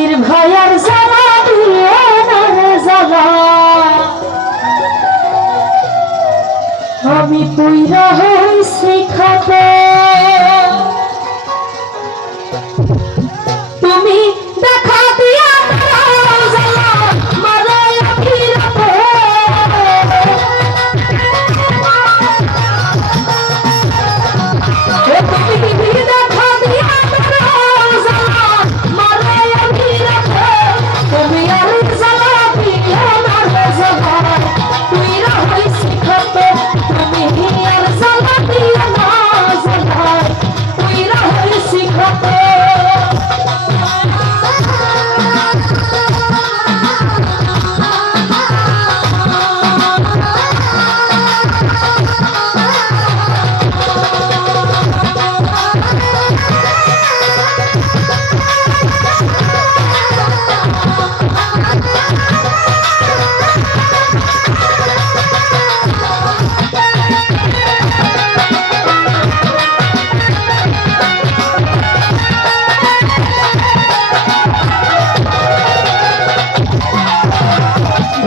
মনির ভাইয়ার জ্বালা দিয়ে জ্বালা আমি পুইরা হইছি খাতা তুমি দেখা দিয়া জ্বালা মারাইয়া ফিরাতে তুমি দেখা দিয়া জ্বালা মারাইয়া ফিরাতে তুমি আর জ্বালা দিয়া জ্বালা পুইরা হইছি খাতা তুমি আর জ্বালা দিয়া জ্বালা পুইরা হইছি খাতা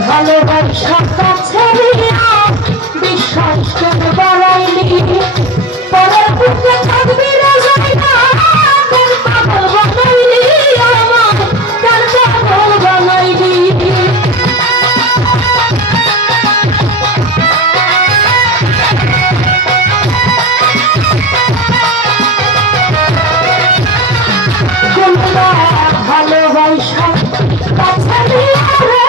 ভালোবাসা ছেড়িয়া বিশ্বাস করে বাড়াইলি পরের বুকে থাকবি রে জায়গা কেন পাগল বানাইলি আমার কেন পাগল বানাইলি ভালোবাসা ছেড়িয়া রে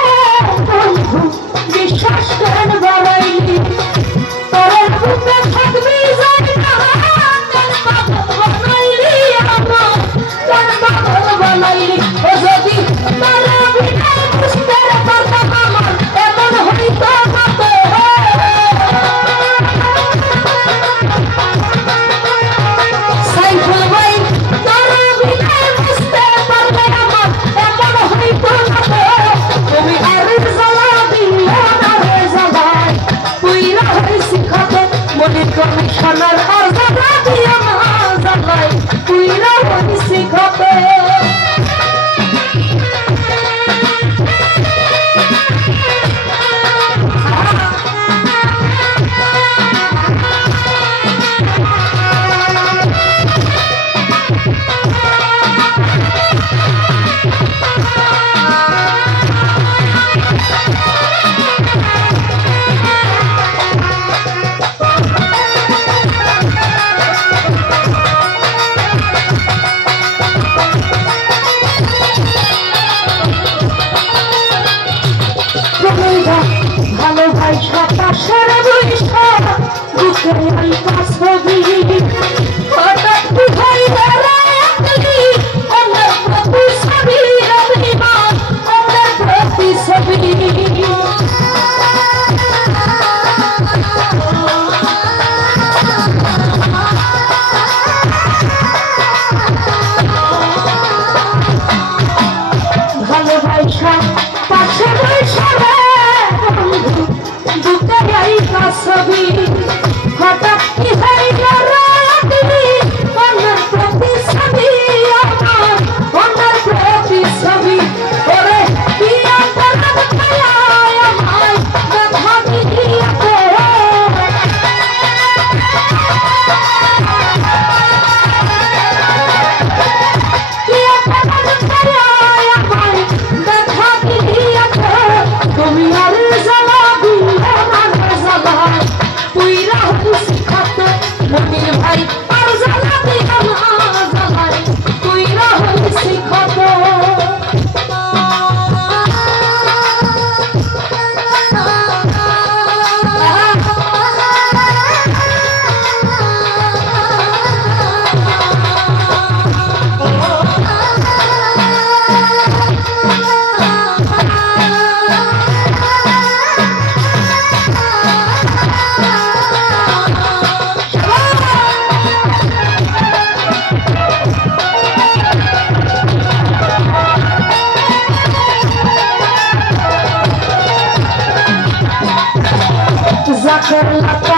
বিশ্বাস করেন বাড়াইলি তোর বুকে থাকবি জায়গা কেন পাগল বানাইলি আমার কেন পাগল বানাইলি ও যদি তারা বিনা বুঝতে পারতাম আমার এমন হইতো না তো সাইফুল ভাই তারা বিনা বুঝতে পারলে আমার এমন হইতো না তো তুমি আর মনির কমিশনার আর জানা দিয়া না জানাই পুইরা হইছি খাতে ভালোবাসা পাশের বৈশা বুকে আইতা ছবি হঠাৎ ভাই দাঁড়ালি আমার প্রতি ছবি অভিমান আমার প্রতি ছবি ভালোবাসা পাশে বৈশা ছবি হঠাৎ কি হইল রাতি আমার প্রতি ছবি আমার আমার প্রতি ছবি ওরে কি অন্তর খায় আমায় দেখা দিয়াতে কি অন্তর খায় আমায় দেখা দিয়াতে তুমি আর জ্বালা দিলে পুইরা হইছি খাতে মনির ভাই আর জ্বালা দিয়া না জ্বালাই পুইরা হইছি খাতে জাকের লাতা